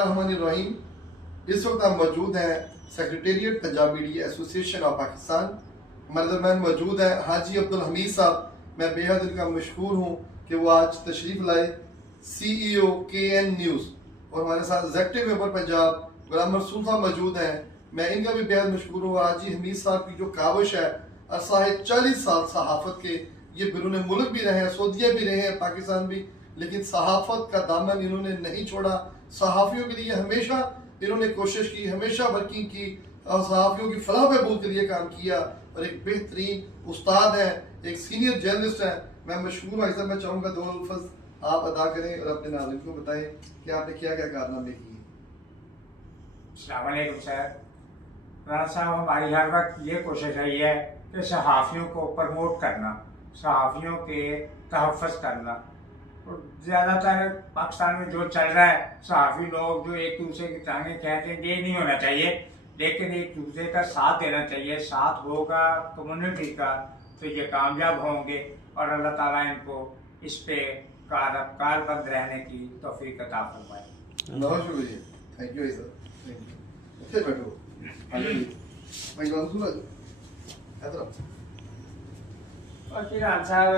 रहीम। इस वक्त हम मौजूद हैं secretariat Punjab media association of Pakistan. हमारे दरम्यान मौजूद है हाजी अब्दुल हमीद साहब। मैं बेहद इनका मशहूर हूँ कि वो आज तशरीफ लाए, CEO KN न्यूज़, और हमारे साथ एग्जेक्टिव मेंबर पंजाब गुलाम रसूल साहब मौजूद हैं। मैं इनका भी बेहद मशहूर हूँ। हाजी हमीद साहब की जो काविश है, अरसा 40 साल सहाफत के, ये बिरून मुल्क भी रहे हैं, सऊदीया भी रहे हैं, पाकिस्तान भी, लेकिन सहाफत का दामन इन्होंने नहीं छोड़ा। सहाफ़ियों के लिए हमेशा इन्होंने कोशिश की, हमेशा वर्किंग की, और सहाफ़ियों की फलाह बहबूद के लिए काम किया, और एक बेहतरीन उस्ताद हैं, एक सीनियर जर्नलिस्ट हैं। मैं मशहूर हूँ, मैं चाहूँगा दो लफ्ज़ आप अदा करें और अपने नाज़रीन को बताएं कि आपने क्या क्या कारनामे किए। अस्सलाम वालेकुम सर। राना साहब, हमारी हर वक्त ये कोशिश रही है कि सहाफ़ियों को प्रमोट करना, सहाफ़ियों के तहफ़्फ़ुज़ करना। और ज़्यादातर पाकिस्तान में जो चल रहा है, सहाफ़ी लोग जो एक दूसरे की टांगें खींचते हैं, ये नहीं होना चाहिए, लेकिन एक दूसरे का साथ देना चाहिए। साथ होगा कम्युनिटी का तो ये कामयाब होंगे, और अल्लाह ताला इनको इस पे कारबंद रहने की तौफीक अता फरमाए। बहुत शुक्रिया, thank you sir, thank you. इधर बैठो, भाई मंसूर इधर। राना साहब,